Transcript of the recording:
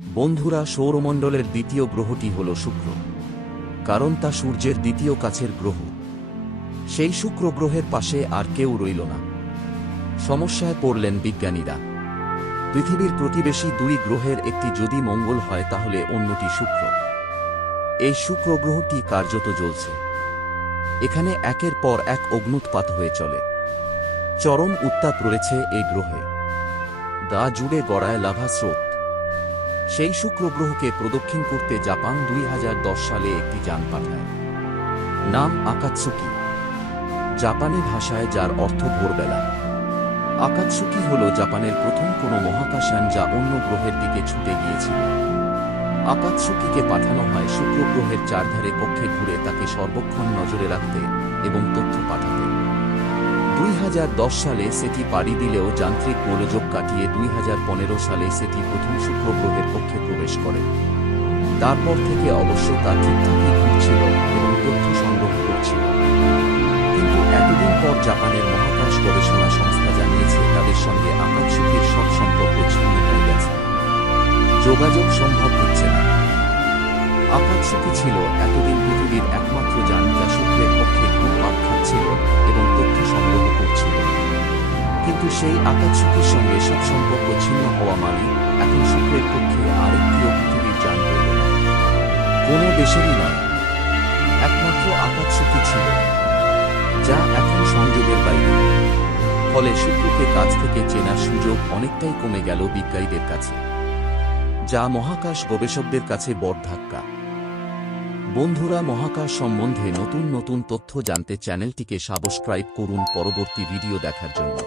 বন্ধুরা, সৌরমণ্ডলের দ্বিতীয় গ্রহটি হল শুক্র, কারণ তা সূর্যের দ্বিতীয় কাছের গ্রহ। সেই শুক্র গ্রহের পাশে আর কেউ রইল না। সমস্যায় পড়লেন বিজ্ঞানীরা। পৃথিবীর প্রতিবেশী দুই গ্রহের একটি যদি মঙ্গল হয়, তাহলে অন্যটি শুক্র। এই শুক্র গ্রহটি কার্যত জ্বলছে। এখানে একের পর এক অগ্ন্যুৎপাত হয়ে চলে। চরম উত্তাপ রয়েছে এই গ্রহে। গা জুড়ে গড়ায় লাভা স্রোত। সেই শুক্র গ্রহকে প্রদক্ষিণ করতে জাপান 2010 সালে একটি যান পাঠায়। নাম আকাতসুকি, জাপানি ভাষায় যার অর্থ ভোরবেলা। আকাতসুকি হল জাপানের প্রথম কোনো মহাকাশযান যা অন্য গ্রহের দিকে ছুটে গিয়েছিল। আকাতসুকিকে পাঠানো হয় শুক্র গ্রহের চারধারে কক্ষে ঘুরে তাকে সর্বক্ষণ নজরে রাখতে এবং তথ্য পাঠাতে। 2010 সালে সেটি পাড়ি দিলেও যান্ত্রিক গোলযোগ কাটিয়ে 2015 সালে সেটি প্রথম শুক্র গ্রহের কক্ষে প্রবেশ করে। তারপর থেকে অবশ্য তা ঠিকঠাকই ঘুরছিল এবং তথ্য সংগ্রহ করছিল। কিন্তু এতদিন পর জাপানের মহাকাশ গবেষণা সংস্থা জানিয়েছে তাদের সঙ্গে আকাতসুকির সব সম্পর্ক ছিন্ন হয়ে গেছে। যোগাযোগ সম্ভব হচ্ছে না। আকাতসুকি ছিল এতদিন পৃথিবীর একমাত্র যান যা শুক্রের কক্ষে ঘুরপাক খাচ্ছিল এবং তথ্য সংগ্রহ করছিল। কিন্তু সেই আকাতসুকির সঙ্গে সব সম্পর্ক ছিন্ন হওয়া মানে এখন শুক্রের কক্ষে আরেকটিও পৃথিবীর যান রইল না। কোনো দেশেরই নয়, একমাত্র আকাতসুকি ছিল, যা এখন সংযোগের বাইরে। ফলে শুক্রকে কাছ থেকে চেনার সুযোগ অনেকটাই কমে গেল বিজ্ঞানীদের কাছে, যা মহাকাশ গবেষকদের কাছে বড় ধাক্কা। বন্ধুরা, মহাকাশ সম্বন্ধে নতুন নতুন তথ্য জানতে চ্যানেলটিকে সাবস্ক্রাইব করুন পরবর্তী ভিডিও দেখার জন্য।